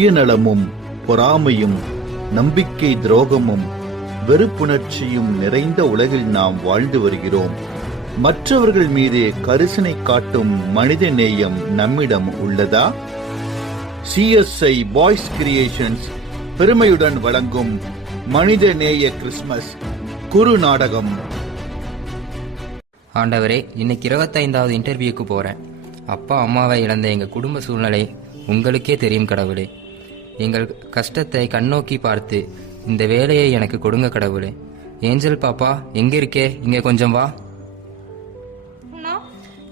சுயநலமும் பொறாமையும் நம்பிக்கை துரோகமும் வெறுப்புணர்ச்சியும் நிறைந்த உலகில் நாம் வாழ்ந்து வருகிறோம். மற்றவர்கள் மீது கரிசனை காட்டும் மனித நேயம் நம்மிடம் உள்ளதா? CSI பாய்ஸ் கிரியேஷன்ஸ் பெருமையுடன் வழங்கும் மனித நேய கிறிஸ்துமஸ் குறு நாடகம். ஆண்டவரே, இன்னைக்கு 25வது இன்டர்வியூக்கு போறேன். அப்பா அம்மாவை இழந்த எங்கள் குடும்ப சூழ்நிலை உங்களுக்கே தெரியும் கடவுளே. எங்கள் கஷ்டத்தை கண்ணோக்கி பார்த்து இந்த வேலையை எனக்கு கொடுங்க கடவுளே. ஏஞ்சல் பாப்பா எங்க இருக்கே? இங்க கொஞ்சம் வா.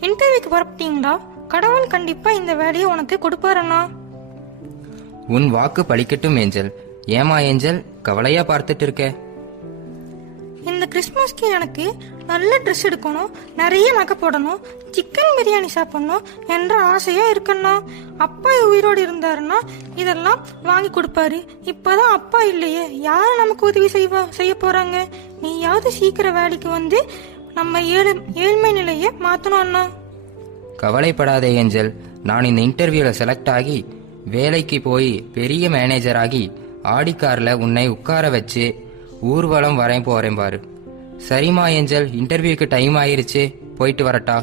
இன்டர்வியூக்கு புறப்பட்டீங்களா? கடவுள் கண்டிப்பா இந்த வேலையை உனக்கு கொடுப்பாரண்ணா. உன் வாக்கு பலிக்கட்டும் ஏஞ்சல். ஏமா ஏஞ்சல் கவலையா பார்த்துட்டு இருக்க? இந்த கிறிஸ்துமஸ்க்கு எனக்கு நல்ல ட்ரெஸ் எடுக்கணும், நிறைய நகை போடணும், சிக்கன் பிரியாணி சாப்பிடணும் என்ற ஆசையா இருக்குன்னா. அப்பா உயிரோடு இருந்தாருன்னா இதெல்லாம் வாங்கி கொடுப்பாரு. இப்பதான் அப்பா இல்லையே, யாரு நமக்கு உதவி செய்ய போறாங்க? நீயாவது சீக்கிரம் வேலைக்கு வந்து நம்ம ஏழ்மை நிலையை மாத்தணும் அண்ணா. கவலைப்படாதே ஏஞ்சல், நான் இந்த இன்டர்வியூல செலக்ட் ஆகி வேலைக்கு போய் பெரிய மேனேஜர் ஆகி ஆடிக்கார்ல உன்னை உட்கார வச்சு ஊர்வலம் வரைய போறேன் பாரு. சரிமா ஏஞ்சல், இன்டர்வியூக்கு டைம் ஆயிருச்சு, போயிட்டு வரட்டா?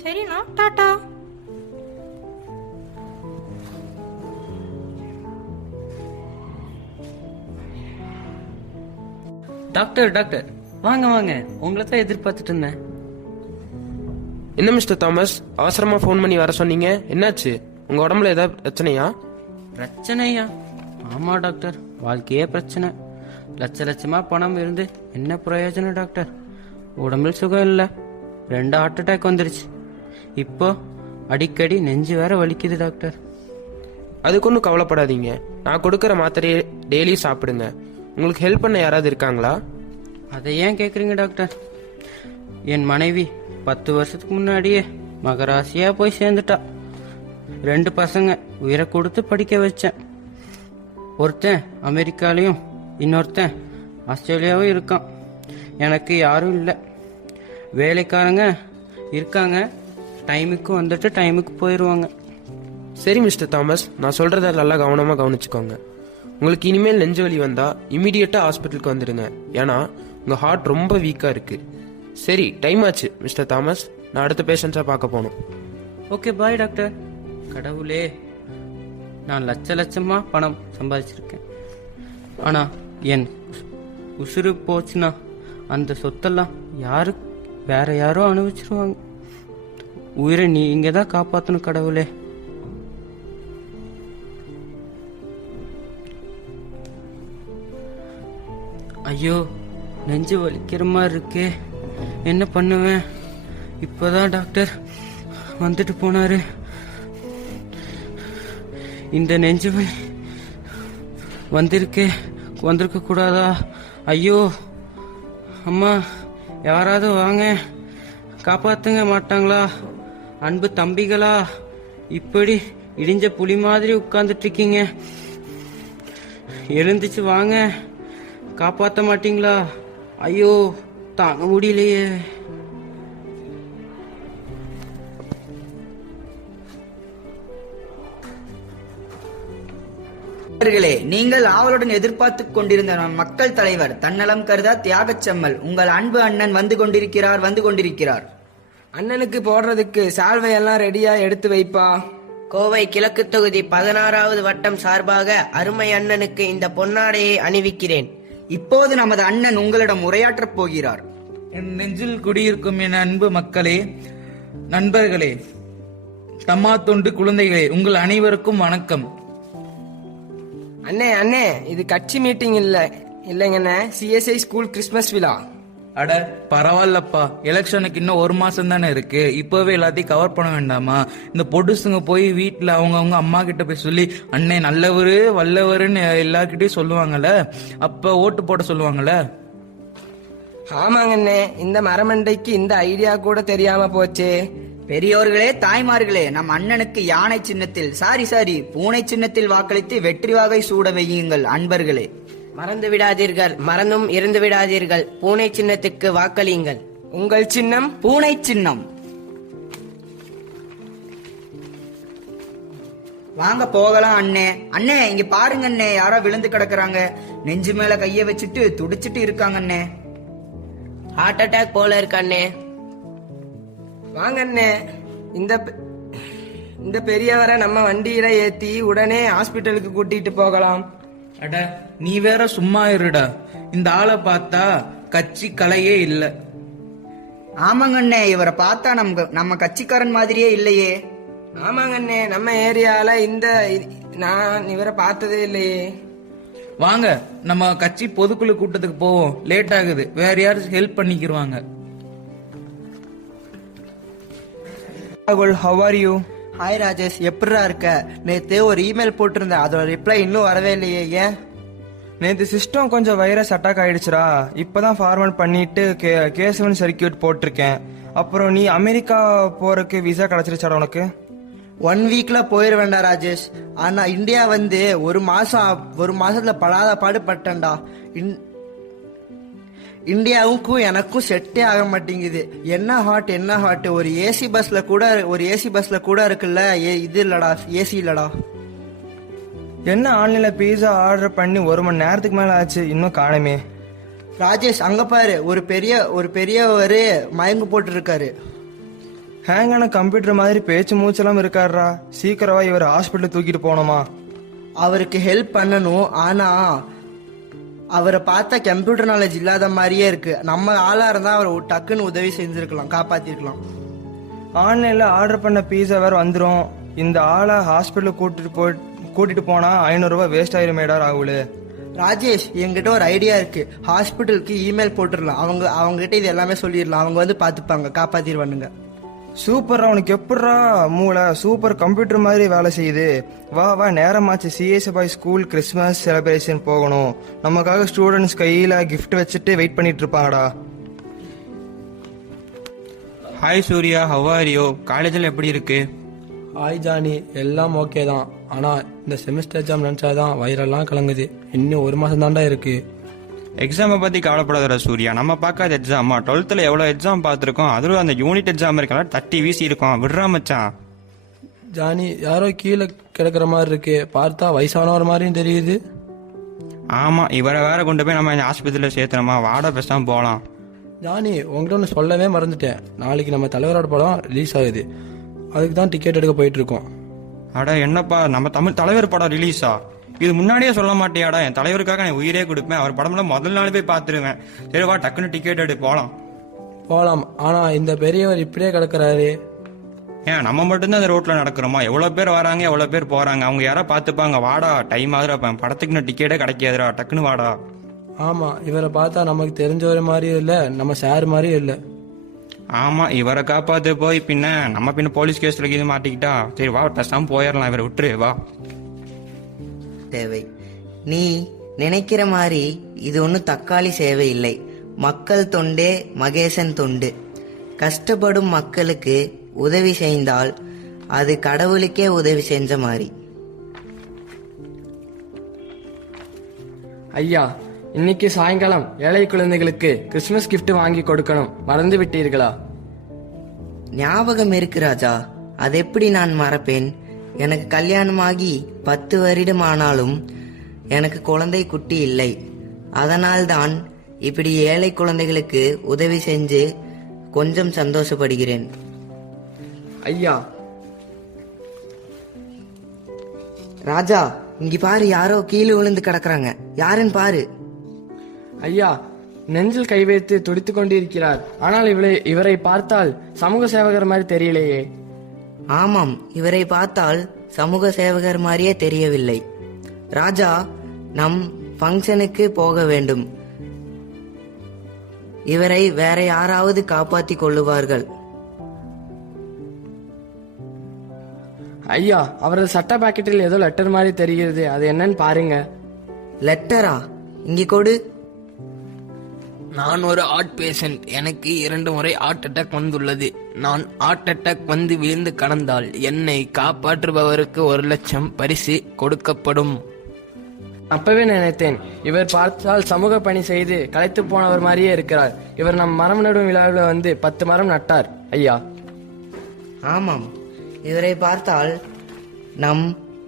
சரிண்ணா, டாடா. டாக்டர் டாக்டர் வாங்க வாங்க, உங்களை தான் எதிர்பார்த்துட்டு இருந்தேன். என்ன மிஸ்டர் தாமஸ், அவசரமா ஃபோன் பண்ணி வர சொன்னீங்க, என்னாச்சு? உங்க உடம்புல ஏதாவது பிரச்சனையா? பிரச்சனையா? ஆமா டாக்டர், வாழ்க்கையே பிரச்சனை. லட்சமா பணம் இருந்து என்ன பிரயோஜனம் டாக்டர்? உடம்பில் சுகம் இல்லை, 2 ஹார்ட் அட்டாக் வந்துருச்சு. இப்போ அடிக்கடி நெஞ்சு வேற வலிக்குது டாக்டர். அதுக்கு ஒன்றும் கவலைப்படாதீங்க, நான் கொடுக்குற மாத்திரையை டெய்லி சாப்பிடுங்க. உங்களுக்கு ஹெல்ப் பண்ண யாராவது இருக்காங்களா? அதை ஏன் கேட்குறீங்க டாக்டர்? என் மனைவி 10 வருஷத்துக்கு முன்னாடியே மகராசியா போய் சேர்ந்துட்டா. 2 பசங்க உயிரை கொடுத்து படிக்க வச்சேன். ஒருத்தன் அமெரிக்காலையும் இன்னொருத்தன் ஆஸ்திரேலியாவும் இருக்கான். எனக்கு யாரும் இல்லை. வேலைக்காரங்க இருக்காங்க, டைமுக்கு வந்துட்டு டைமுக்கு போயிடுவாங்க. சரி மிஸ்டர் தாமஸ், நான் சொல்றத நல்லா கவனமா கவனிச்சுக்கோங்க. உங்களுக்கு இனிமேல் நெஞ்சு வலி வந்தா இமீடியட்டா ஹாஸ்பிட்டலுக்கு வந்துடுங்க. ஏன்னா உங்க ஹார்ட் ரொம்ப வீக்கா இருக்கு. சரி, டைம் ஆச்சு மிஸ்டர் தாமஸ், நான் அடுத்த பேஷண்ட்ஸா பார்க்க போகணும். ஓகே, பாய் டாக்டர். கடவுளே, நான் லட்சமா பணம் சம்பாதிச்சிருக்கேன். ஆனா என் உசுறு போச்சுன்னா அந்த சொத்தெல்லாம் வேற யாரோ அனுபவிச்சிருவாங்க. உயிரை நீங்க தான் காப்பாற்றணும் கடவுளே. ஐயோ, நெஞ்சு வலிக்கிற மாதிரி இருக்கே, என்ன பண்ணுவேன்? இப்பதான் டாக்டர் வந்துட்டு போனாரு. இந்த நெஞ்சு வலி வந்திருக்க கூடாதா? ஐயோ அம்மா, யாராவது வாங்க, காப்பாத்துங்க மாட்டாங்களா? அன்பு தம்பிகளா, இப்படி இடிஞ்ச புலி மாதிரி உட்கார்ந்துட்டு இருக்கீங்க, எழுந்துச்சு வாங்க, காப்பாத்த மாட்டீங்களா? ஐயோ, தாங்க முடியலையே. நீங்கள் ஆவலுடன் எதிர்பார்த்துக் கொண்டிருந்த மக்கள் தலைவர், தன்னலம் கருதா தியாகச் செம்மல், உங்கள் அன்பு அண்ணன் வந்து கொண்டிருக்கிறார். அண்ணனுக்கு போடுறதுக்கு சால்வை எல்லாம் ரெடியா எடுத்து வைப்பா. கோவை கிழக்கு தொகுதி 16வது வட்டம் சார்பாக அருமை அண்ணனுக்கு இந்த பொன்னாடையை அணிவிக்கிறேன். இப்போது நமது அண்ணன் உங்களிடம் உரையாற்றப் போகிறார். என் நெஞ்சில் குடியிருக்கும் என் அன்பு மக்களே, நண்பர்களே, தம்மா தொண்டு குழந்தைகளே, உங்கள் அனைவருக்கும் வணக்கம். அண்ணே, இது கட்சி மீட்டிங் இல்லைங்கண்ணே, CSI ஸ்கூல் கிறிஸ்துமஸ் விழா. அட பரவாயில்லப்பா, எலெக்ஷனுக்கு இன்னும் 1 மாசம் தானே இருக்கு, இப்பவே எல்லாத்தையும் கவர் பண்ண வேண்டாமா? இந்த பொடுசுங்க போய் வீட்டுல அவங்க அம்மா கிட்ட போய் சொல்லி அண்ணே நல்லவரு வல்லவருன்னு எல்லார்கிட்டயும் சொல்லுவாங்கல்ல, அப்ப ஓட்டு போட சொல்லுவாங்கல்ல. ஆமாங்கண்ணே, இந்த மரமண்டைக்கு இந்த ஐடியா கூட தெரியாம போச்சே. பெரியோர்களே, தாய்மார்களே, நம் அண்ணனுக்கு யானை சின்னத்தில் சாரி பூனை சின்னத்தில் வாக்களித்து வெற்றி வாகை சூட வையுங்கள் அன்பர்களே. மறந்து விடாதீர்கள், மறந்தும் இருந்து விடாதீர்கள். பூனை சின்னத்துக்கு வாக்களியுங்கள். உங்கள் சின்னம்? பூனை சின்னம். வாங்க போகலாம் அண்ணே. அண்ணே இங்க பாருங்க அண்ணே, யாரோ விழுந்து கிடக்குறாங்க. நெஞ்சு மேல கைய வச்சுட்டு துடிச்சிட்டு இருக்காங்க அண்ணே. ஹார்ட் அட்டாக் போல இருக்கு அண்ணே. வாங்க அண்ணே, இந்த பெரியவரை நம்ம வண்டியில ஏத்தி உடனே ஹாஸ்பிட்டலுக்கு கூட்டிட்டு போகலாம். அட நீ வேற சும்மா இருடா. இந்த ஆளை பார்த்தா கட்சி கலையே இல்ல. ஆமாங்க அண்ணே, இவரை பார்த்தா நம்ம கட்சிக்காரன் மாதிரியே இல்லையே. ஆமாங்க அண்ணே, நம்ம ஏரியால நான் இவரை பார்த்ததே இல்லையே. வாங்க நம்ம கட்சி பொதுக்குழு கூட்டத்துக்கு போவோம். லேட் ஆகுது, வேற யாரும் ஹெல்ப் பண்ணிக்கிருவாங்க. ராகுல், how are you? Hi Rajesh, எப்படிடா இருக்க? நேற்று ஒரு இமெயில் போட்டிருந்தேன், அதோட ரிப்ளை இன்னும் வரவே இல்லையே, ஏன்? நேற்று சிஸ்டம் கொஞ்சம் வைரஸ் அட்டாக் ஆயிடுச்சுடா. இப்பதான் ஃபார்வர்ட் பண்ணிட்டு K7 சர்க்கியூட் போட்டிருக்கேன். அப்புறம் நீ அமெரிக்கா போறதுக்கு விசா கிடைச்சிருச்சாடா உனக்கு? 1 வீக்ல போயிருவேண்டா ராஜேஷ். ஆனா இந்தியா வந்து ஒரு மாசத்துல படாத பாடுபட்டேன்டா. இந்தியாவுக்கும் எனக்கும் செட்டே ஆக மாட்டேங்குது. என்ன ஹாட் ஒரு ஏசி பஸ்ல கூட இருக்குல்ல, இது இல்லடா, ஏசி இல்லடா. என்ன ஆன்லைன்ல பீஸா ஆர்டர் பண்ணி 1 மணி நேரத்துக்கு மேல ஆச்சு, இன்னும் காணுமே. ராஜேஷ் அங்க பாரு, ஒரு பெரியவர் மயங்கு போட்டு இருக்காரு. ஹேங்கான கம்ப்யூட்டர் மாதிரி பேச்சு மூச்செல்லாம் இருக்காருடா. சீக்கிரமா இவர் ஹாஸ்பிட்டல் தூக்கிட்டு போனோமா? அவருக்கு ஹெல்ப் பண்ணணும், ஆனா அவரை பார்த்தா கம்ப்யூட்டர் நாலேஜ் இல்லாத மாதிரியே இருக்கு. நம்ம ஆளா இருந்தா அவர் டக்குன்னு உதவி செஞ்சிருக்கலாம், காப்பாத்திருக்கலாம். ஆன்லைன்ல ஆர்டர் பண்ண பீஸா வேற வந்துடும். இந்த ஆளை ஹாஸ்பிட்டலுக்கு கூட்டிட்டு போனா 500 ரூபாய் வேஸ்ட் ஆயிருமேடா ராகுல். ராஜேஷ், என்கிட்ட ஒரு ஐடியா இருக்கு. ஹாஸ்பிட்டலுக்கு இமெயில் போட்டுடலாம். அவங்க கிட்ட இது எல்லாமே சொல்லிடலாம். அவங்க வந்து பாத்துப்பாங்க, காப்பாத்திடுவானுங்க. சூப்பரா, உனக்கு எப்படா மூளை? சூப்பர் கம்ப்யூட்டர் மாதிரி வேலை செய்யுது. வா நேரமாச்சு. CSI ஸ்கூல் கிறிஸ்மஸ் செலிப்ரேஷன் போகணும். நமக்காக ஸ்டூடெண்ட்ஸ் கையில கிஃப்ட் வச்சுட்டு வெயிட் பண்ணிட்டு இருப்பாங்கடா. Hi Surya, how are you? காலேஜில் எப்படி இருக்கு? ஹாய் ஜானி, எல்லாம் ஓகே தான். ஆனால் இந்த செமஸ்டர் எக்ஸாம் நினச்சாதான் வயிறெல்லாம் கலங்குது. இன்னும் 1 மாதம் தாண்டா இருக்கு. எக்ஸாமை பற்றி கவலைப்படாத சூர்யா, நம்ம பார்க்காத எக்ஸாமா? 12th எவ்வளோ எக்ஸாம் பார்த்துருக்கோம். அதுவும் அந்த யூனிட் எக்ஸாம் இருக்கலாம், தட்டி வீசி இருக்கோம். விடுறா மச்சான். ஜானி, யாரோ கீழே கிடக்கிற மாதிரி இருக்கு. பார்த்தா வயசானவர் மாதிரியும் தெரியுது. ஆமாம், இவரை வேற கொண்டு போய் நம்ம இந்த ஆஸ்பத்திரியில் சேர்த்தணுமா? வாடா பேசாமல் போகலாம். ஜானி, உங்கள்கிட்ட ஒன்று சொல்லவே மறந்துட்டேன். நாளைக்கு நம்ம தலைவரோட படம் ரிலீஸ் ஆகுது. அதுக்கு தான் டிக்கெட் எடுக்க போயிட்டு இருக்கோம். அட என்னப்பா, நம்ம தமிழ் தலைவர் படம் ரிலீஸா? இது முன்னாடியே சொல்ல மாட்டியாடா? என் தலைவருக்காக நான் உயிரே கொடுப்பேன். அவர் படம்லாம் முதல் நாள் போய் பார்த்துருவேன். சரி வா, டக்குன்னு டிக்கெட் எடு, போகலாம். ஆனா இந்த பெரியவர் இப்படியே கிடக்குறாரு. ஏன் நம்ம மட்டும்தான் அந்த ரோட்ல நடக்கிறோமா? எவ்வளவு பேர் வராங்க, எவ்வளவு பேர் போறாங்க. அவங்க யாரா பார்த்துப்பாங்க. வாடா, டைம் ஆகுதுடா. படத்துக்கு இன்னும் டிக்கெட்டே கிடைக்காதுடா. டக்குன்னு வாடா. ஆமா, இவரை பார்த்தா நமக்கு தெரிஞ்சவர் மாதிரியும் இல்ல, நம்ம சார் மாதிரியும் இல்ல. ஆமா, இவரை காப்பாத்து போய் நம்ம போலீஸ் கேஸ்ல இது மாட்டிக்கிட்டா. சரி வா, பேசாம போயிடலாம். இவரை விட்டுரு, வா. தேவை நீ நினைக்கிற மாதிரி இது ஒன்றும் தக்காளி சேவை இல்லை. மக்கள் தொண்டே மகேசன் தொண்டு. கஷ்டப்படும் மக்களுக்கு உதவி செய்தால் அது கடவுளுக்கே உதவி செஞ்ச மாதிரி. ஐயா, இன்னைக்கு சாயங்காலம் ஏழை குழந்தைகளுக்கு கிறிஸ்துமஸ் கிஃப்ட் வாங்கி கொடுக்கணும். மறந்து விட்டீர்களா? ஞாபகம் இருக்கு ராஜா, அது எப்படி நான் மறப்பேன்? எனக்கு கல்யாணமாகி 10 வருடம் ஆனாலும் எனக்கு குழந்தை குட்டி இல்லை. அதனால்தான் இப்படி ஏழை குழந்தைகளுக்கு உதவி செஞ்சு கொஞ்சம் சந்தோஷப்படுகிறேன். ஐயா, ராஜா இங்க பாரு, யாரோ கீழே விழுந்து கிடக்குறாங்க. யாருன்னு பாரு. ஐயா, நெஞ்சில் கை வைத்து துடித்துக் கொண்டிருக்கிறார். ஆனால் இவரை பார்த்தால் சமூக சேவகர் மாதிரி தெரியலையே. ஆமாம், இவரை பார்த்தால் சமூக சேவகர் மாதிரியே தெரியவில்லை. ராஜா, நம் ஃபங்க்ஷனுக்கு போக வேண்டும். இவரை வேற யாராவது காப்பாத்தி கொள்ளுவார்கள். ஐயா, அவரது சட்ட பாக்கெட்டில் ஏதோ லெட்டர் மாதிரி தெரிகிறது. அது என்னன்னு பாருங்க. லெட்டரா? இங்கே கொடு. நான் ஒரு ஹார்ட் பேஷண்ட். எனக்கு 2 முறை ஹார்ட் அட்டாக் வந்துள்ளது. நான் ஹார்ட் அட்டாக் வந்து விழுந்து கடந்தால் என்னை காப்பாற்றுபவருக்கு 1 லட்சம் பரிசு கொடுக்கப்படும். அப்பவே நினைத்தேன், இவர் பார்த்தால் சமூக பணி செய்து களைத்து போனவர் மாதிரியே இருக்கிறார். இவர் நம் மரம் நடும் விழாவில் வந்து 10 மரம் நட்டார். ஐயா, ஆமாம், இவரை பார்த்தால் நம்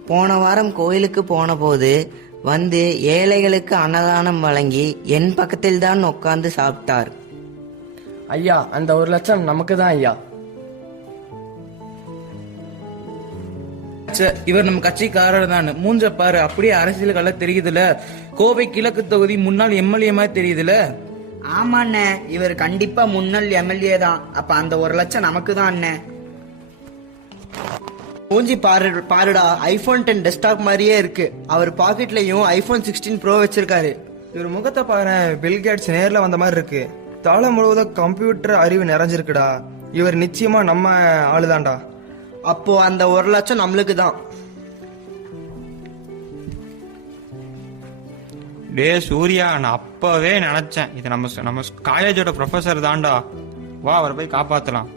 போன வாரம் கோயிலுக்கு போன போது வந்து ஏழைகளுக்கு அன்னதானம் வழங்கி என் பக்கத்தில் தான் உட்கார்ந்து சாப்பிட்டார். ஐயா அந்த 1 லட்சம் நமக்கு தான் ஐயா. இவர் நம்ம கட்சிக்காரர் தான். மூஞ்ச பாரு, அப்படியே அரசியல் கல தெரியுதுல. கோவை கிழக்கு தொகுதி முன்னாள் எம்எல்ஏ மாதிரி தெரியுதுல. ஆமா அண்ணே, இவர் கண்டிப்பா முன்னாள் எம்எல்ஏ தான். அப்ப அந்த 1 லட்சம் நமக்கு தான் அண்ணே. மூஞ்சி பாருடா, ஐபோன் 10 டெஸ்க்டாப் மாதிரியே இருக்கு. அவர் பாக்கெட்லயும் ஐபோன் 16 ப்ரோ வச்சிருக்காரு. இவர் முகத்தை பாரு, பில் கேட்ஸ் நேர்ல வந்த மாதிரி இருக்கு. தலை முழுவதும் கம்ப்யூட்டர் அறிவு நிறைஞ்சிருக்குடா. இவர் நிச்சயமா நம்ம ஆளுதான்டா. அப்போ அந்த 1 லட்சம் நம்மளுக்கு தான். டே சூர்யா, நான் அப்பவே நினைச்சேன் இது நம்ம காலேஜோட ப்ரொஃபசர் தான்டா. வா, அவரை போய் காப்பாத்தலாம்.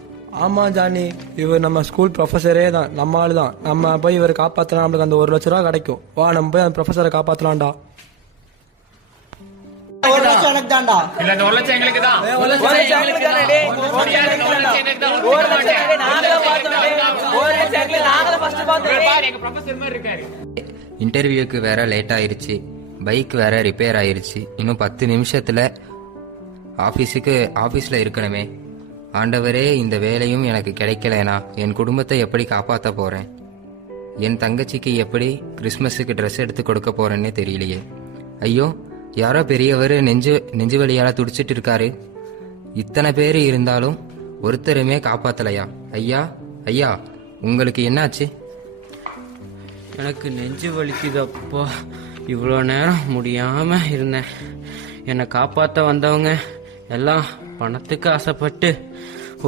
ஆமா ஜானி, இவர் நம்ம ஸ்கூல் ப்ரொஃபஸரே தான், நம்ம ஆளு தான். நம்ம போய் இவரை காப்பாத்தலாம், நம்மளுக்கு அந்த 1 லட்ச ரூபா கிடைக்கும். வா, நம்ம போய் அந்த ப்ரொஃபஸரை காப்பாத்தலாம்டா. 1 லட்சம் எனக்கு தான்டா. இல்ல, அந்த 1 லட்சம் எங்களுக்கு தான். இன்டர்வியூக்கு வேற லேட் ஆயிருச்சு, பைக் வேற ரிப்பேர் ஆயிருச்சு. இன்னும் 10 நிமிஷத்துல ஆபீஸ்ல இருக்கணுமே. ஆண்டவரே, இந்த வேலையும் எனக்கு கிடைக்கலனா என் குடும்பத்தை எப்படி காப்பாற்ற போறேன்? என் தங்கச்சிக்கு எப்படி கிறிஸ்மஸுக்கு ட்ரெஸ் எடுத்து கொடுக்க போறேன்னே தெரியலையே. ஐயோ, யாரோ பெரியவர் நெஞ்சு வலியால துடிச்சிட்டு இருக்காரு. இத்தனை பேர் இருந்தாலும் ஒருத்தருமே காப்பாத்தலையா? ஐயா ஐயா, உங்களுக்கு என்னாச்சு? எனக்கு நெஞ்சு வலிக்குதப்பா. இவ்வளோ நேரம் முடியாம இருந்தேன். என்னை காப்பாற்ற வந்தவங்க எல்லாம் பணத்துக்கு ஆசைப்பட்டு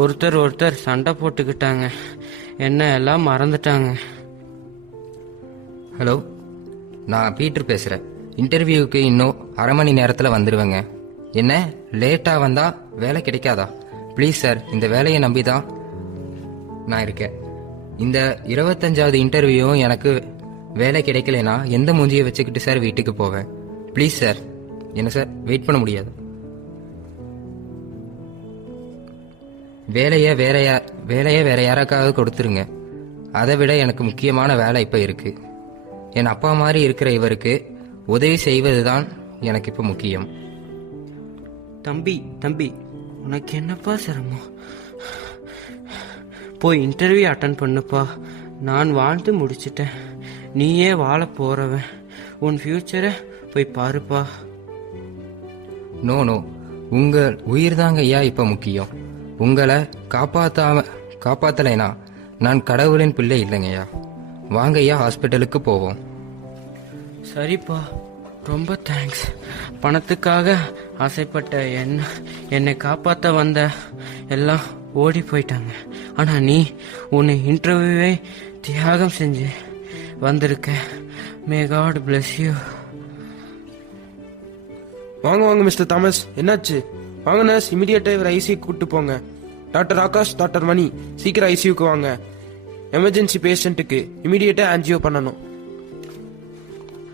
ஒருத்தர் சண்டை போட்டுக்கிட்டாங்க. என்ன எல்லாம் மறந்துட்டாங்க. ஹலோ, நான் பீட்டர் பேசுறேன். இன்டர்வியூக்கு இன்னும் அரை மணி நேரத்தில் வந்துடுவேங்க. என்ன லேட்டாக வந்தா வேலை கிடைக்காதா? ப்ளீஸ் சார், இந்த வேலையை நம்பி தான் நான் இருக்கேன். இந்த 25வது இன்டர்வியூவும் எனக்கு வேலை கிடைக்கலனா எந்த மூஞ்சியை வச்சுக்கிட்டு சார் வீட்டுக்கு போவேன்? ப்ளீஸ் சார், என்ன சார் வெயிட் பண்ண முடியாது. வேலையை வேற யாராக்காவது கொடுத்துருங்க. அதை விட எனக்கு முக்கியமான வேலை இப்போ இருக்கு. என் அப்பா மாதிரி இருக்கிற இவருக்கு உதவி செய்வதுதான் எனக்கு இப்போ முக்கியம். தம்பி, உனக்கு என்னப்பா சிரமம்? போய் இன்டர்வியூ அட்டன் பண்ணுப்பா. நான் வாழ்ந்து முடிச்சிட்டேன், நீயே வாழ போறவன். உன் ஃபியூச்சரை போய் பாருப்பா. நோ, உங்கள் உயிர் தாங்க ஐயா இப்போ முக்கியம். உங்களை காப்பாத்தலைனா நான் கடவுளின் பிள்ளை இல்லைங்கய்யா. வாங்க ஐயா, ஹாஸ்பிட்டலுக்கு போவோம். சரிப்பா, ரொம்ப தேங்க்ஸ். பணத்துக்காக ஆசைப்பட்ட என்னை காப்பாற்ற வந்த எல்லாம் ஓடி போயிட்டாங்க. ஆனா நீ உன்னை இன்டர்வியூவை தியாகம் செஞ்சு வந்திருக்க. May God bless you. வாங்க மிஸ்டர் தாமஸ், என்னாச்சு? வாங்க நர்ஸ், இமிடியேட்டா இவர் ஐசியூ கூட்டு போங்க. டாக்டர் ஆகாஷ், டாக்டர் மணி, சீக்கிரம் ஐசியூக்கு வாங்க. எமர்ஜென்சி பேஷண்ட்டுக்கு இமிடியேட்டா ஆன்ஜியோ பண்ணணும்.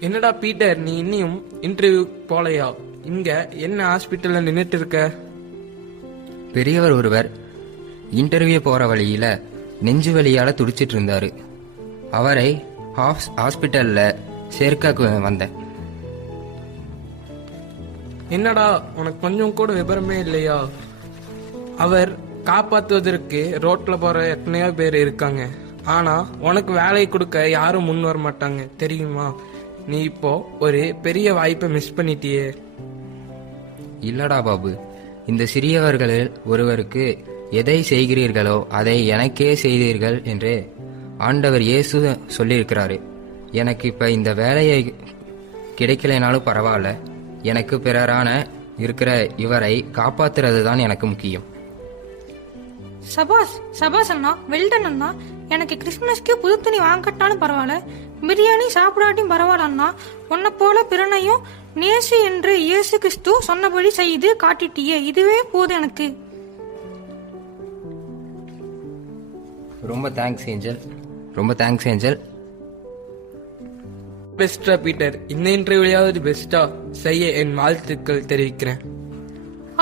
என்னடா பீட்டர், நீ இன்னும் இன்டர்வியூ போலையா? இங்க என்ன ஹாஸ்பிட்டல்ல நின்னுட்டு இருக்க? பெரியவர் ஒருவர் இன்டர்வியூ போற வழியில நெஞ்சு வலியால துடிச்சிட்டு இருந்தாரு. அவரை ஹாஸ்பிட்டல்ல சேர்க்க வந்தேன். என்னடா, உனக்கு கொஞ்சம் கூட விவரமே இல்லையா? அவர் காப்பாத்துவதற்கு ரோட்ல போற எத்தனையோ பேர் இருக்காங்க. ஆனா உனக்கு வேலை கொடுக்க யாரும் முன் வர மாட்டாங்க, தெரியுமா? நீ இப்போ ஒரு பெரிய வாய்ப்பை மிஸ் பண்ணிட்டியே. இல்லடா பாபு, இந்த சிறியவர்களில் ஒருவருக்கு எதை செய்கிறீர்களோ அதை எனக்கே செய்தீர்கள் என்று ஆண்டவர் இயேசு சொல்லியிருக்கிறாரு. எனக்கு இப்ப இந்த வேலையை கிடைக்கலைனாலும் பரவாயில்ல, எனக்கு பிறரான இருக்கிற இவரை காப்பாத்துறது தான் எனக்கு முக்கியம். சபாஸ் அண்ணா, வெல்டன் அண்ணா. எனக்கு கிறிஸ்துமஸ்க்கு புது துணி வாங்கட்டாலும் பரவாயில்ல, பிரியாணி சாப்பிடாட்டியும் பரவாயில்ல அண்ணா. உன்னை போல பிறனையும் நேசு என்று இயேசு கிறிஸ்து சொன்னபடி செய்து காட்டிட்டியே, இதுவே போதும் எனக்கு. ரொம்ப தேங்க்ஸ் ஏஞ்சல், ரொம்ப தேங்க்ஸ் ஏஞ்சல். பெஸ்டா பீட்டர், இந்த இன்டர்வியூயாவது பெஸ்டா செய்ய என் வாழ்த்துக்கள் தெரிவிக்கிறேன்.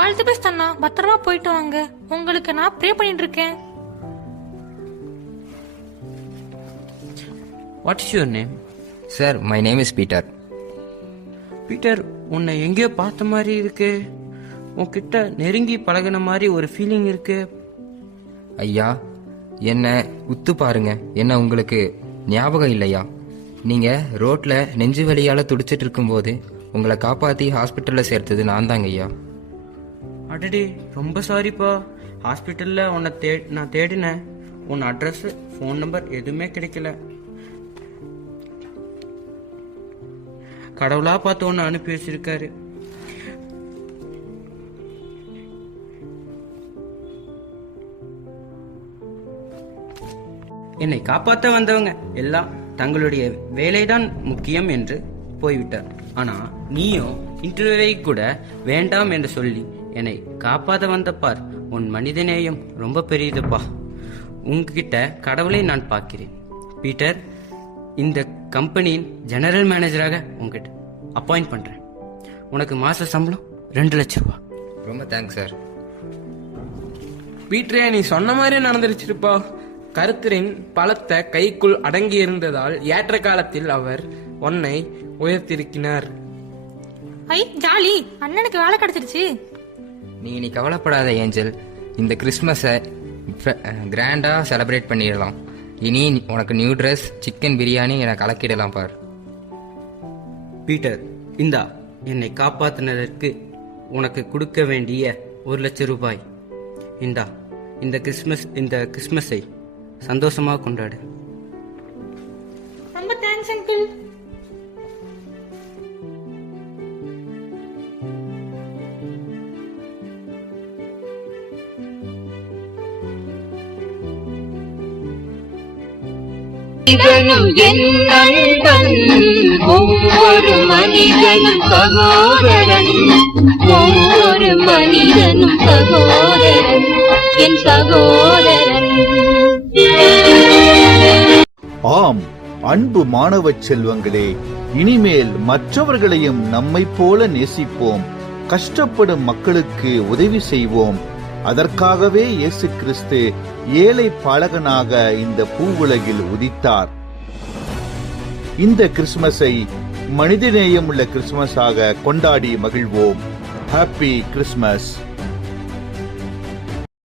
ஆல் தி பெஸ்ட் அண்ணா, பத்திரமா போயிட்டு வாங்க. உங்களுக்கு நான் ப்ரே பண்ணிட்டு இருக்கேன். What's your name? Sir my name is Peter. Peter, உன்னை எங்கேயோ பார்த்த மாதிரி இருக்கு. உன்கிட்ட நெருங்கி பழகின மாதிரி ஒரு ஃபீலிங் இருக்கு. ஐயா, என்ன உத்து பாருங்க. என்ன உங்களுக்கு ஞாபகம் இல்லையா? நீங்க ரோட்ல நெஞ்சு வலியால துடிச்சிட்டு இருக்கும்போது உங்களை காப்பாத்தி ஹாஸ்பிட்டல்ல சேர்த்தது நான் தாங்க ஐயா. அடடே, ரொம்ப சாரிப்பா. ஹாஸ்பிட்டல்ல உன்னை நான் தேடினேன். உன் அட்ரஸ், ஃபோன் நம்பர் எதுவுமே கிடைக்கல. கடவுளா பார்த்து ஒன்று அனுப்பி வச்சிருக்காரு. என்னை காப்பாற்ற வந்தவங்க எல்லாம் தங்களுடைய வேலைதான் முக்கியம் என்று போய்விட்டார். ஆனா நீயும் இன்டர்வியூவை கூட வேண்டாம் என்று சொல்லி என்னை காப்பாற்ற வந்த பார். உன் மனிதநேயம் ரொம்ப பெரியதுப்பா. உங்ககிட்ட கடவுளை நான் பார்க்கிறேன். பீட்டர், இந்த கம்பெனியின் ஜெனரல் மேனேஜராக உங்ககிட்ட அப்பாயிண்ட் பண்றேன். உனக்கு மாச சம்பளம் 2 லட்சம் ரூபாய். ரொம்ப தேங்க்ஸ் சார். பீட்டரே, நீ சொன்ன மாதிரியே நடந்துருச்சுப்பா. கருத்தரின் பலத்தை கைக்குள் அடங்கி இருந்ததால் ஏற்ற காலத்தில் அவர் உன்னை உயர்த்திருக்கிறார். ஐ ஜாலி, அண்ணனுக்கு வேலை கிடைச்சிருச்சு. நீ இனி கவலைப்படாத ஏஞ்சல். இந்த கிறிஸ்மஸை கிராண்டா செலிப்ரேட் பண்ணிடலாம். இனி உனக்கு நியூ ட்ரெஸ், சிக்கன் பிரியாணி என கலக்கிடலாம் பார். பீட்டர், இந்தா என்னை காப்பாற்றினதற்கு உனக்கு கொடுக்க வேண்டிய 1 லட்சம் ரூபாய். இந்தா, இந்த கிறிஸ்மஸை சந்தோஷமாக கொண்டாடு. ரொம்ப தேங்க்ஸ் அங்கிள். ஒவ்வொரு மனிதனும் சகோதரன், ஒவ்வொரு மனிதனும் சகோதரன், என் சகோதரன். ஆம், அன்பு மாணவ செல்வங்களே, இனிமேல் மற்றவர்களையும் நம்மைப் போல நேசிப்போம். கஷ்டப்படும் மக்களுக்கு உதவி செய்வோம். அதற்காகவே இயேசு கிறிஸ்து ஏழை பாலகனாக இந்த பூவுலகில் உதித்தார். இந்த கிறிஸ்துமஸை மனிதநேயம் உள்ள கிறிஸ்துமஸாக கொண்டாடி மகிழ்வோம். Happy Christmas.